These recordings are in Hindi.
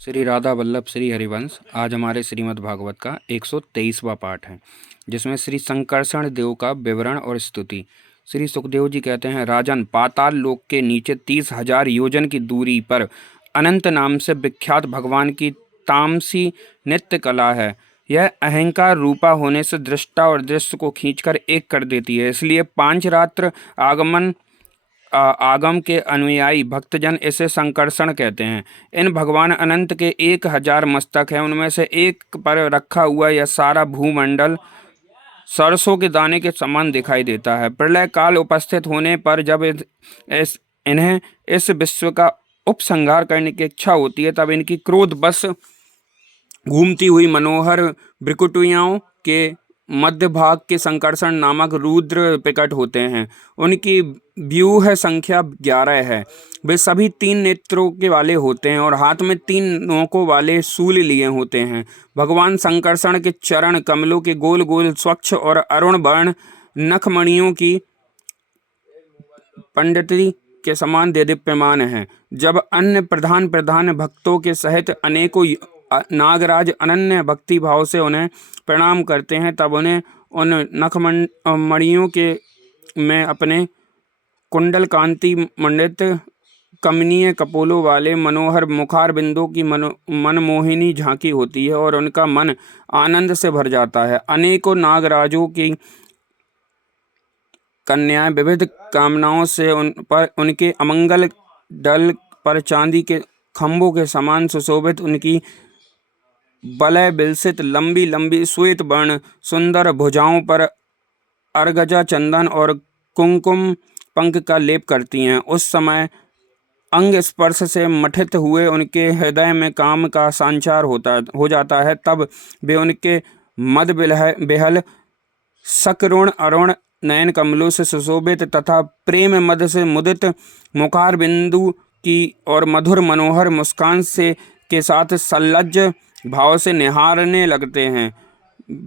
श्री राधा वल्लभ श्री हरिवंश। आज हमारे श्रीमद् भागवत का 123वां पाठ है, जिसमें श्री संकर्षण देव का विवरण और स्तुति। श्री सुखदेव जी कहते हैं, राजन, पाताल लोक के नीचे 30,000 योजन की दूरी पर अनंत नाम से विख्यात भगवान की तामसी नित्य कला है। यह अहंकार रूपा होने से दृष्टा और दृश्य को खींचकर एक कर देती है। इसलिए पांचरात्र आगम के अनुयायी भक्तजन इसे संकर्षण कहते हैं। इन भगवान अनंत के 1,000 मस्तक हैं। उनमें से एक पर रखा हुआ यह सारा भूमंडल सरसों के दाने के समान दिखाई देता है। प्रलय काल उपस्थित होने पर जब इन्हें इस विश्व का उपसंहार करने की इच्छा होती है, तब इनकी क्रोध बस घूमती हुई मनोहर भ्रिकुटियों के मध्य भाग के संकर्षण नामक रुद्र प्रकट होते हैं। उनकी व्यूह संख्या 11 है। वे सभी 3 नेत्रों के वाले होते हैं और हाथ में 3 नोकों वाले शूल लिए होते हैं। भगवान संकर्षण के चरण कमलों के गोल गोल स्वच्छ और अरुण वर्ण नखमणियों की पंडिती के समान देदीप्यमान है। जब अन्य प्रधान भक्तों के सहित अनेकों नागराज अनन्य भक्ति भाव से उन्हें प्रणाम करते हैं, तब उन्हें उन नखमणियों के में अपने कुंडल कांति मंडित कमनीय कपोलों वाले मनोहर मुखार बिंदु की मनमोहिनी झांकी होती है और उनका मन आनंद से भर जाता है। अनेकों नागराजों की कन्याएं विविध कामनाओं से उनके अमंगल दल पर चांदी के खंभों के समान सुशोभित उनकी वलय विलसित लंबी लंबी श्वेत वर्ण सुंदर भुजाओं पर अर्गजा चंदन और कुंकुम पंख का लेप करती हैं। उस समय अंग स्पर्श से मथित हुए उनके हृदय में काम का संचार हो जाता है। तब वे उनके मद बेहल सकरुण अरुण नयन कमलों से सुशोभित तथा प्रेम मद से मुदित मुखार बिंदु की और मधुर मनोहर मुस्कान से के साथ सल्लज भाव से निहारने लगते हैं।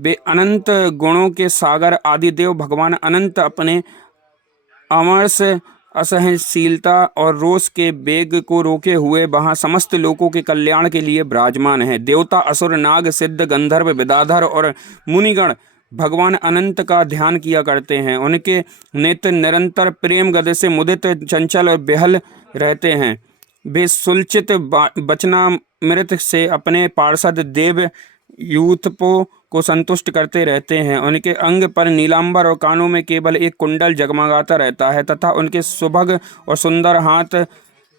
वे अनंत गुणों के सागर आदिदेव भगवान अनंत अपने अमरस असहनशीलता और रोष के वेग को रोके हुए वहां समस्त लोगों के कल्याण के लिए विराजमान है। देवता, असुर, नाग, सिद्ध, गंधर्व, विद्याधर और मुनिगण भगवान अनंत का ध्यान किया करते हैं। उनके नेत्र निरंतर प्रेम गद से मुदित, चंचल और बेहल रहते हैं। वे सुलचित वचनामृत से अपने पार्षद देव यूथपों को संतुष्ट करते रहते हैं। उनके अंग पर नीलांबर और कानों में केवल एक कुंडल जगमगाता रहता है तथा उनके सुभग और सुंदर हाथ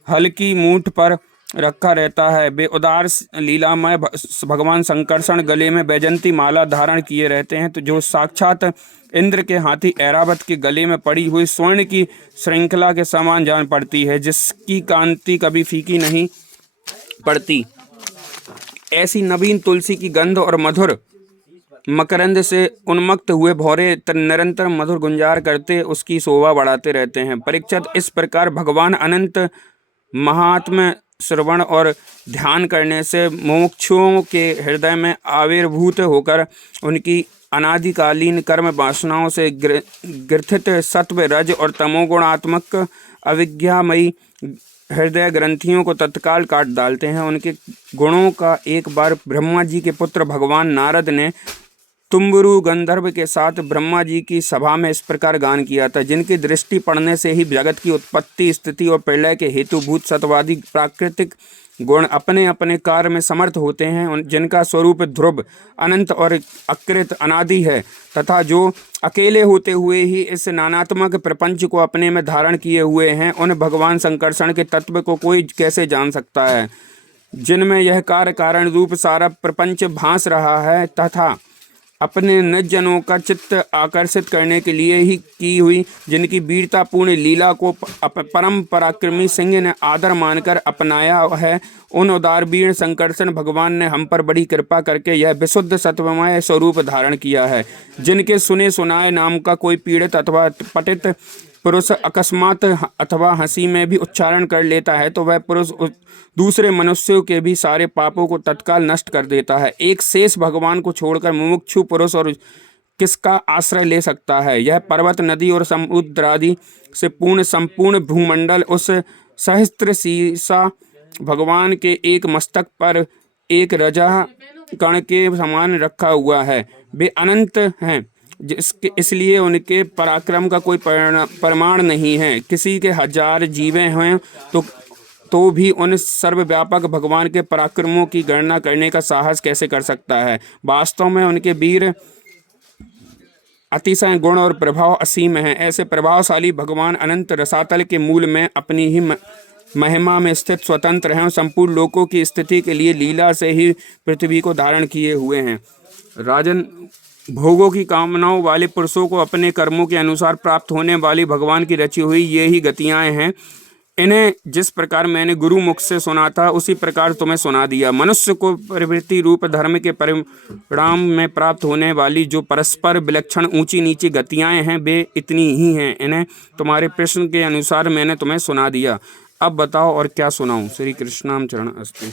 हल्की मूठ पर रखा रहता है। वे उदार लीलामय भगवान संकर्षण गले में वैजंती माला धारण किए रहते हैं, तो जो साक्षात इंद्र के हाथी ऐरावत के गले में पड़ी हुई स्वर्ण की श्रृंखला के समान जान पड़ती है, जिसकी कांति कभी फीकी नहीं पड़ती। ऐसी नवीन तुलसी की गंध और मधुर मकरंद से उन्मत्त हुए भौरे निरंतर मधुर गुंजार करते उसकी शोभा बढ़ाते रहते हैं। परीक्षित, इस प्रकार भगवान अनंत महात्म्य श्रवण और ध्यान करने से मुमुक्षुओं के हृदय में आविर्भूत होकर उनकी अनादिकालीन कर्म वासनाओं से ग्रथित सत्व, रज और तमोगुणात्मक अविज्ञामयी हृदय ग्रंथियों को तत्काल काट डालते हैं। उनके गुणों का एक बार ब्रह्मा जी के पुत्र भगवान नारद ने तुम्बुरु गंधर्व के साथ ब्रह्मा जी की सभा में इस प्रकार गान किया था, जिनकी दृष्टि पड़ने से ही जगत की उत्पत्ति, स्थिति और प्रलय के हेतुभूत सत्वादी प्राकृतिक गुण अपने अपने कार्य में समर्थ होते हैं, जिनका स्वरूप ध्रुव, अनंत और अकृत अनादि है तथा जो अकेले होते हुए ही इस नानात्मक प्रपंच को अपने में धारण किए हुए हैं, उन भगवान संकर्षण के तत्व को कोई कैसे जान सकता है, जिनमें यह कार्य कारण रूप सारा प्रपंच भास रहा है तथा अपने निज जनों का चित्त आकर्षित करने के लिए ही की हुई, जिनकी वीरतापूर्ण लीला को परम पराक्रमी सिंह ने आदर मानकर अपनाया है, उन उदारवीर संकर्षण भगवान ने हम पर बड़ी कृपा करके यह विशुद्ध सत्वमय स्वरूप धारण किया है। जिनके सुने सुनाए नाम का कोई पीड़ित अथवा पतित पुरुष अकस्मात अथवा हंसी में भी उच्चारण कर लेता है, तो वह पुरुष दूसरे मनुष्यों के भी सारे पापों को तत्काल नष्ट कर देता है। एक शेष भगवान को छोड़कर मुमुक्षु पुरुष और किसका आश्रय ले सकता है। यह पर्वत, नदी और समुद्र आदि से पूर्ण संपूर्ण भूमंडल उस सहस्त्र शीर्षा भगवान के एक मस्तक पर एक रजा कण के समान रखा हुआ है। वे अनंत हैं, जिसके इसलिए उनके पराक्रम का कोई प्रमाण नहीं है। किसी के हजार जीवें हैं तो भी उन सर्वव्यापक भगवान के पराक्रमों की गणना करने का साहस कैसे कर सकता है। वास्तव में उनके वीर अतिशय गुण और प्रभाव असीम है। ऐसे प्रभावशाली भगवान अनंत रसातल के मूल में अपनी ही महिमा में स्थित स्वतंत्र हैं और संपूर्ण लोकों की स्थिति के लिए लीला से ही पृथ्वी को धारण किए हुए हैं। राजन, भोगों की कामनाओं वाले पुरुषों को अपने कर्मों के अनुसार प्राप्त होने वाली भगवान की रची हुई ये ही गतियाँ हैं। इन्हें जिस प्रकार मैंने गुरु मुख से सुना था उसी प्रकार तुम्हें सुना दिया। मनुष्य को प्रवृत्ति रूप धर्म के परिणाम में प्राप्त होने वाली जो परस्पर विलक्षण ऊंची नीची गतियाँ हैं वे इतनी ही हैं। इन्हें तुम्हारे प्रश्न के अनुसार मैंने तुम्हें सुना दिया। अब बताओ और क्या सुनाऊं। श्री कृष्णाम चरण अस्तु।